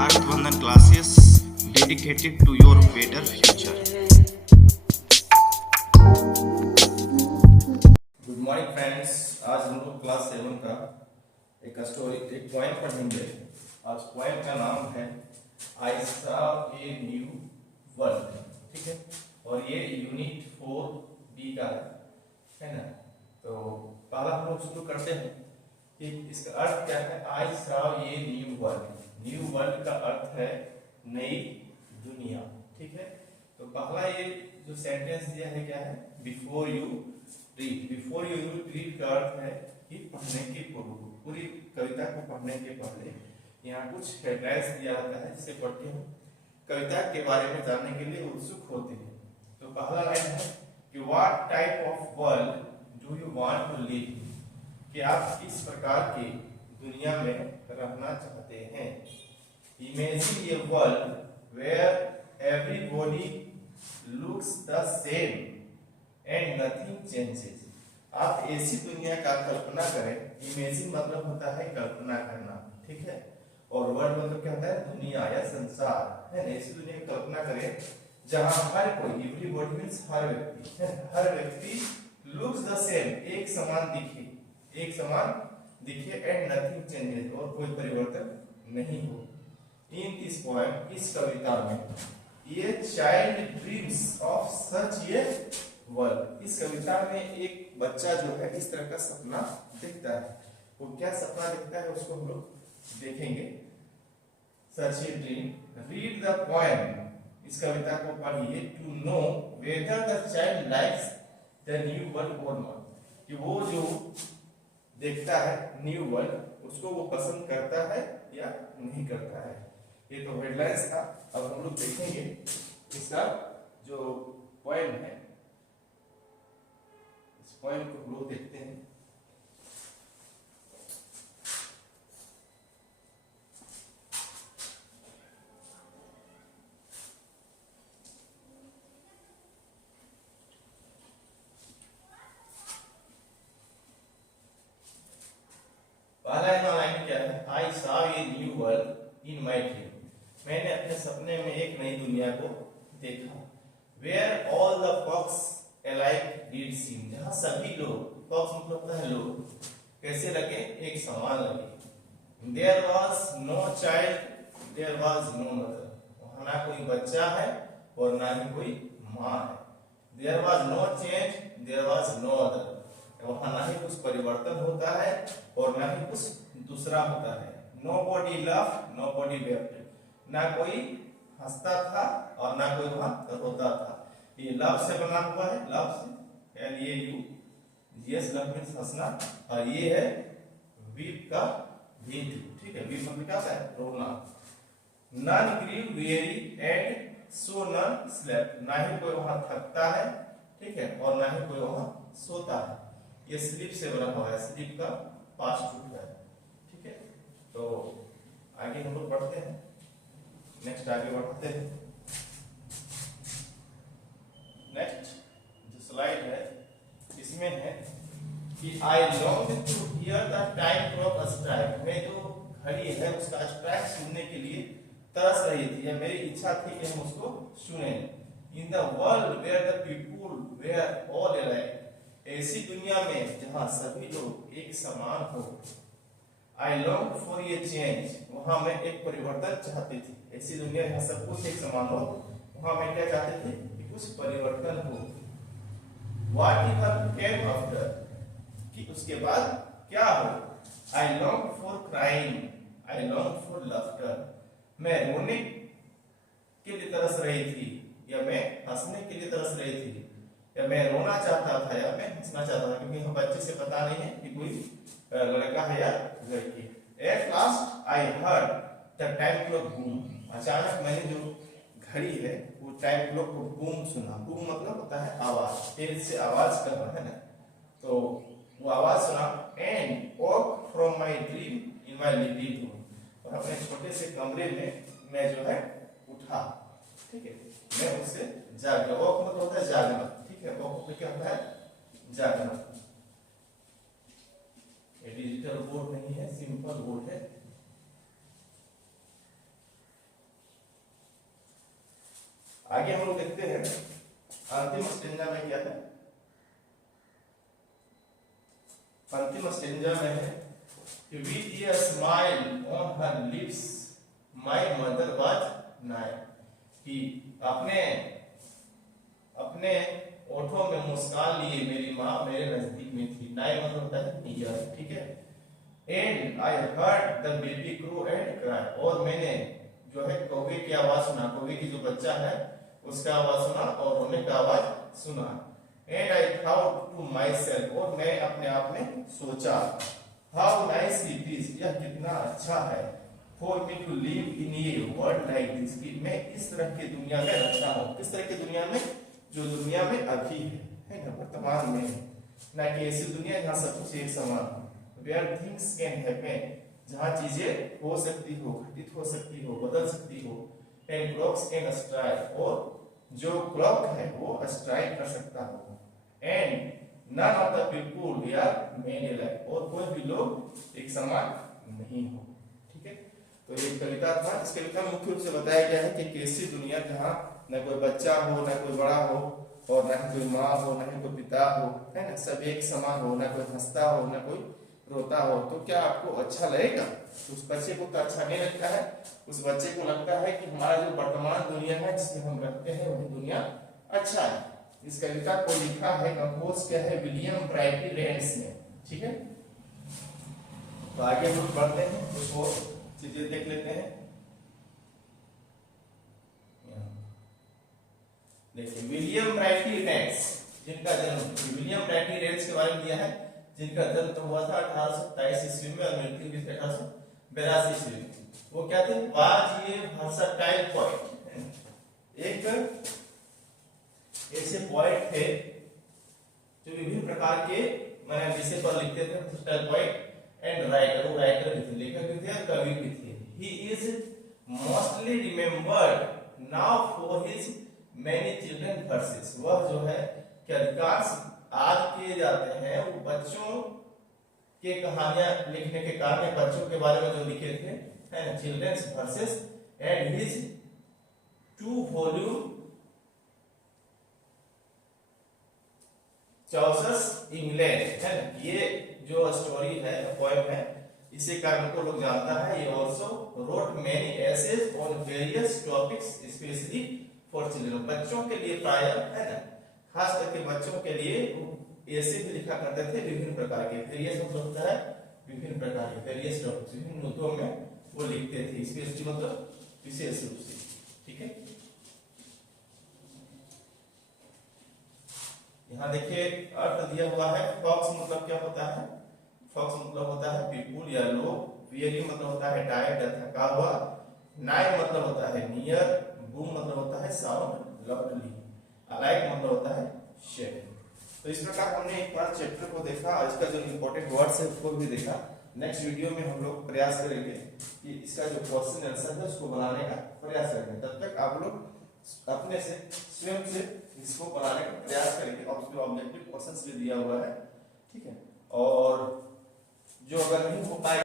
Earth Vandan classes dedicated to your better future. Good morning friends. आज हम लोग class 7 का एक पोएम पढ़ेंगे। आज पोएम का नाम है I saw a new world. ठीक है, और ये यूनिट 4B का है ना। तो पहला हम लोग शुरू करते हैं कि इसका अर्थ क्या है। I saw a new world. New world का अर्थ है नई दुनिया। ठीक है, तो पहला ये जो सेंटेंस दिया है क्या है, before you read. Before you read का अर्थ है कि पढ़ने के पूर्व। पूरी कविता को पढ़ने के पहले यहाँ कुछ हेडलाइंस दिया जाता है जिसे पढ़ के हम कविता के बारे में जानने के लिए उत्सुक होते हैं। तो पहला लाइन है कि what type of world do you want to live, कि आप किस प्रकार की दुनिया में रहना चाहते हैं। Imagine a world where everybody looks the same and nothing changes. आप ऐसी दुनिया का कल्पना करें। इमेजिन मतलब होता है कल्पना करना, ठीक है, और वर्ल्ड मतलब क्या होता है, दुनिया या संसार, है ना। ऐसी दुनिया की कल्पना करें जहां हर कोई, एवरीबॉडी मींस हर व्यक्ति है, हर व्यक्ति लुक्स द सेम, एक समान दिखे, एक समान दिखे एंड नथिंग चेंजेस, और कोई परिवर्तन नहीं हो। इन दिस पोएम, इस कविता में, ये child dreams of such a world. इस कविता में एक बच्चा जो है इस तरह का सपना देखता है। वो क्या सपना देखता है उसको हम लोग देखेंगे। Such a dream. Read the poem, इस कविता को पढ़िए, to know whether the child likes the new world और नॉट, कि वो जो देखता है न्यू वर्ल्ड उसको वो पसंद करता है या नहीं करता है। ये तो हेडलाइंस था। अब हम लोग देखेंगे इसका जो पोएम है, इस पोएम को हम लोग देखते हैं। पहला लाइन क्या है, I saw a new world in my dream. मैंने अपने सपने में एक नई दुनिया को देखा। Where all the folks alike did seem, जहां सभी लोग, फॉक्स मतलब होता है लोग, कैसे लगे, एक समान लगे। There was no child there was no mother, वहां ना कोई बच्चा है और ना ही कोई माँ है। There was no change there was no other, वहां ना ही कुछ परिवर्तन होता है और ना ही कुछ दूसरा होता है। नोबॉडी लव्ड नोबॉडी वेप्ट, ना कोई हंसता था और ना कोई वहां रोता था। ये लव से बना हुआ है, लव से LAU, यस लव मींस हंसना, और ये है वीप का वीप, ठीक है। वीप मतलब क्या है, रोना। None grieve very and so none slept, ना ही कोई वहां थकता है, ठीक है, और ना ही कोई वहां सोता है। ये स्लीप से बना हुआ है, स्लीप का पास्ट रूप है, ठीक है। तो आगे हम लोग पढ़ते हैं, नेक्स्ट आगे बढ़ते हैं। नेक्स्ट जो स्लाइड है इसमें है कि I long to hear the time clock strike, में जो घड़ी है उसका स्ट्राइक सुनने के लिए तरस रही थी, या मेरी इच्छा थी कि हम उसको सुने। In the world where the people were all alike, ऐसी दुनिया में जहां सभी लोग एक समान हो। I long for a change, वहां मैं एक परिवर्तन चाहती थी। ऐसी दुनिया जहां सब कुछ एक समान हो, वहां मैं क्या चाहती थी कि कुछ परिवर्तन हो। व्हाट इवन केम आफ्टर, कि उसके बाद क्या हो। I long for crying I long for laughter, मैं रोने के लिए तरस रही थी या मैं हंसने के लिए तरस रही थी, या मैं रोना चाहता था या मैं हंसना चाहता था, क्योंकि हम बच्चे से पता नहीं है कि कोई लड़का है या लड़की। At last I heard the time clock boom, अचानक मैंने जो घड़ी है वो टाइम क्लॉक को बूम सुना। बूम मतलब होता है आवाज, तेज से आवाज कर रहा है ना, तो वो आवाज सुना। And walk from my dream in my little room, और अपने छोटे से कमरे में मैं जो है उठा, ठीक है, मैं उससे जाग गया। वॉक मतलब होता है जागना, ठीक है, वॉक में क्या होता है, जागना। ये डिजिटल बोर्ड नहीं है, सिंपल बोर्ड है। आगे हम लोग देखते हैं अंतिम स्टेंजा में क्या है। अंतिम स्टेंजा में है with a smile on her lips my mother was nigh, कि अपने अपने ओठों में मुस्कान लिए मेरी माँ मेरे नजदीक में थी। नाई मतलब होता है नियर, ठीक है। And I heard the baby crew and cry, और मैंने जो है कौवे की आवाज सुना, कौवे की जो बच्चा है उसका आवाज सुना और रोने का आवाज सुना। And I thought to myself, और मैं अपने आप में सोचा, हाउ नाइस इट इज, यह कितना अच्छा है, for me to live in a world like this, कि मैं इस तरह की दुनिया में रहता हूँ। किस तरह की दुनिया में? जो दुनिया में अभी है ना, वर्तमान में, ना कि ऐसी दुनिया जहाँ सब कुछ एक समान हो। वेयर थिंग्स कैन हैपन, जहाँ चीजें हो सकती हो, घटित हो सकती हो, बदल सकती हो। एंड क्लॉक्स कैन स्ट्राइक, और जो क्लॉक है वो स्ट्राइक कर सकता हो। And none of the people we are made alike, और कोई भी लोग एक समान नहीं हो, ठीक है। तो ये कविता था। इस कविता में मुख्य रूप से बताया गया है कि कैसी दुनिया जहाँ न कोई बच्चा हो, न कोई बड़ा हो, और न कोई माँ हो, न कोई पिता हो, है ना, सब एक समान हो, न कोई हंसता हो, न कोई रोता हो। तो क्या आपको अच्छा लगेगा? उस बच्चे को तो अच्छा नहीं लगता है। उस बच्चे को लगता है कि हमारा जो वर्तमान दुनिया है जिसमें हम रहते हैं वही दुनिया अच्छा है। इस कविता को लिखा है, कंपोज किया है विलियम ब्राइटी रेंस ने, ठीक है। तो आगे हम बढ़ते हैं, कुछ और चीजें देख लेते हैं। देखिए विलियम ब्राइटी रेंस, जिनका जन्म, विलियम ब्राइटी रेंस के बारे में दिया है, जिनका जन्म तो हुआ था 1827 ईस्वी में और मृत्यु भी 1882 ईस्वी में। वो क्या थे? वाज ये वर्सटाइल पोएट, एक ऐसे पोएट थे जो विभिन्न प्रकार के माने विषय पर लिखते थे। वर्सटाइल पोएट एंड राइटर, वो राइटर भी थे, लेखक भी थे और कवि भी थे। He is mostly remembered now for his many children versus, वह जो है कि अधिकांश आज किए जाते हैं वो बच्चों के कहानियां लिखने के कारण, बच्चों के बारे में जो लिखे थे, है ना, children's verses, and his 2 volume चौसस इंग्लैंड, है ना, ये जो स्टोरी है, पोएम है, इसे कारण को लोग जानता है। ये also wrote many essays on various topics specially for children, बच्चों के लिए प्राय, है ना, खास करके बच्चों के लिए ऐसे भी लिखा करते थे विभिन्न प्रकार के। वेरियस मतलब होता है विभिन्न प्रकार के, वेरियस टॉपिक्स, विभिन्न मुद्दों में वो लिखते थे, स्पेशली मतलब विशेष रूप से, ठीक है। यहाँ देखिए अर्थ दिया हुआ है। फॉक्स मतलब क्या होता है? फॉक्स मतलब होता है पीपुल या लोग। वियरी मतलब होता है टायर्ड या थका हुआ। नाई मतलब होता है नियर। बूम मतलब होता है साउंड लाउडली। अलाइक मतलब होता है शेयर। तो इस प्रकार हमने एक बार चैप्टर को देखा, इसका जो इंपॉर्टेंट वर्ड्स है उसको भी देखा। नेक्स्ट वीडियो में हम लोग प्रयास करेंगे कि इसका जो क्वेश्चन आंसर है उसको बनाने का प्रयास करेंगे। तब तक आप लोग अपने से स्वयं से इसको बनाने का प्रयास करेंगे। और उसमें ऑब्जेक्टिव क्वेश्चंस भी दिया हुआ है, ठीक है। और जो अगर नहीं हो पाए